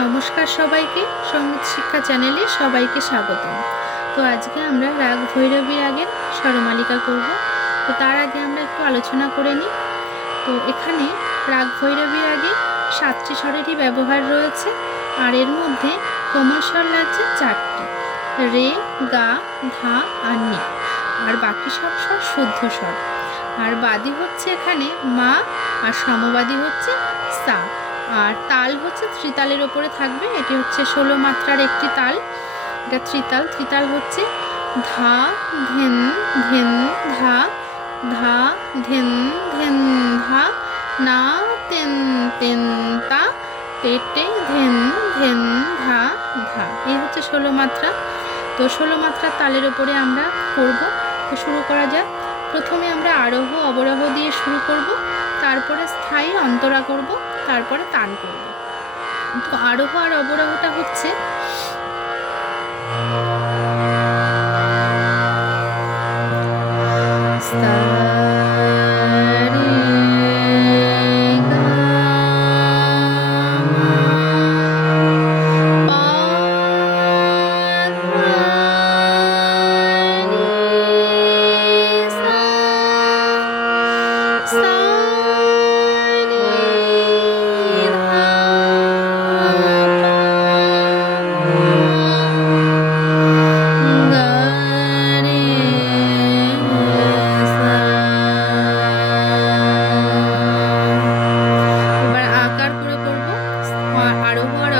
নমস্কার সবাইকে, সঙ্গীত শিক্ষা চ্যানেলে সবাইকে স্বাগতম। তো আজকে আমরা রাগ ভৈরবী রাগের স্বরমালিকা করব। তো তার আগে আমরা একটু আলোচনা করে নিই। তো এখানে রাগ ভৈরবী রাগে 7টি স্বরেরই ব্যবহার রয়েছে, আর এর মধ্যে কোমল স্বর লাগছে 4টি, রে, গা, ধা আর নি। আর বাকি সব স্বর শুদ্ধ স্বর। আর বাদী হচ্ছে এখানে মা, আর সমবাদী হচ্ছে সা। আর তাল হচ্ছে ত্রিতালের ওপরে থাকবে। এটি হচ্ছে 16 মাত্রার একটি তাল। এটা ত্রিতাল। ত্রিতাল হচ্ছে ধা ধেন ধেন ধা, ধা ধেন ধেন ধা, না তেন তেন তা, পেটে ধেন ধেন ধা ধা। এই হচ্ছে 16 মাত্রা। তো 16 মাত্রার তালের ওপরে আমরা করব। তো শুরু করা যাক। প্রথমে আমরা আরোহ অবরোহ দিয়ে শুরু করব, তারপরে স্থায়ী অন্তরা করব, তারপরে তান করব। তো আরোহ আর অবরোহটা হচ্ছে সা রে গা মা পা ধা নি সা, সা রে ধা পা গা রে সা। এবার আকার করে পড়ব। আরোহ আর